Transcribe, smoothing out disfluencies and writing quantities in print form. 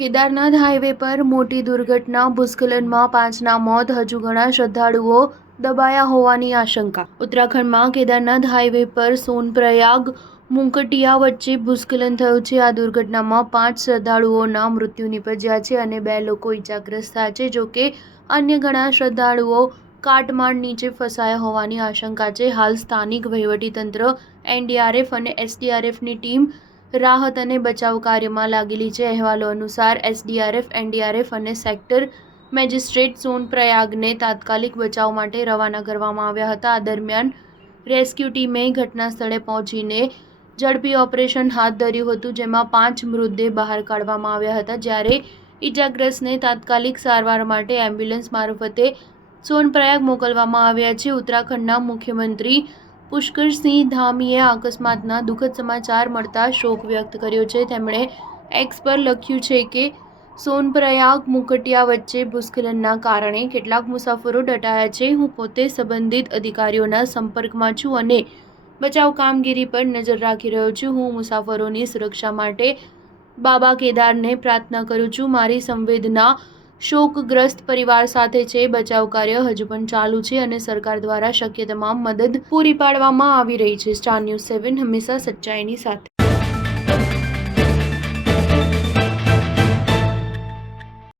Kedarnath highway પર મોટી દુર્ઘટના, ભૂસ્ખલનમાં 5ના મોત, હજુ ઘણા શ્રદ્ધાળુઓ દબાયા હોવાની આશંકા. ઉત્તરાખંડમાં કેદારનાથ હાઈવે પર સોનપ્રયાગ મુંકટિયા વચ્ચે ભૂસ્ખલન થયું છે. આ દુર્ઘટનામાં 5 શ્રદ્ધાળુઓના મૃત્યુ નિપજ્યા છે અને 2 લોકો ઇજાગ્રસ્ત થયા છે. જોકે અન્ય ઘણા શ્રદ્ધાળુઓ કાટમાળ નીચે ફસાયા હોવાની આશંકા છે. હાલ સ્થાનિક વહીવટીતંત્ર, એનડીઆરએફ અને એસડીઆરએફની ટીમ રાહત અને બચાવ કાર્યમાં લાગેલી છે. અહેવાલો અનુસાર એસડીઆરએફ, એનડીઆરએફ અને સેક્ટર મેજિસ્ટ્રેટ સોનપ્રયાગને તાત્કાલિક બચાવ માટે રવાના કરવામાં આવ્યા હતા. આ દરમિયાન રેસ્ક્યુ ટીમે ઘટના સ્થળે પહોંચીને ઝડપી ઓપરેશન હાથ ધર્યું હતું, જેમાં 5 મૃતદેહ બહાર કાઢવામાં આવ્યા હતા, જ્યારે ઇજાગ્રસ્તને તાત્કાલિક સારવાર માટે એમ્બ્યુલન્સ મારફતે સોનપ્રયાગ મોકલવામાં આવ્યા છે. ઉત્તરાખંડના મુખ્યમંત્રી પુષ્કરસિંહ ધામીએ અકસ્માતના દુઃખદ સમાચાર મળતા શોક વ્યક્ત કર્યો છે. તેમણે એક્સ પર લખ્યું છે કે સોનપ્રયાગ મુંકટિયા વચ્ચે ભૂસ્ખલનના કારણે કેટલાક મુસાફરો દટાયા છે. હું પોતે સંબંધિત અધિકારીઓના સંપર્કમાં છું અને બચાવ કામગીરી પર નજર રાખી રહ્યો છું. હું મુસાફરોની સુરક્ષા માટે બાબા કેદારને પ્રાર્થના કરું છું. મારી સંવેદના શોકગ્રસ્ત પરિવાર સાથે છે. બચાવ કાર્ય હજુ પણ ચાલુ છે અને સરકાર દ્વારા શક્ય તમામ મદદ પૂરી પાડવામાં આવી રહી છે. સ્ટાર ન્યૂઝ 7 હંમેશા સચ્ચાઈની સાથે.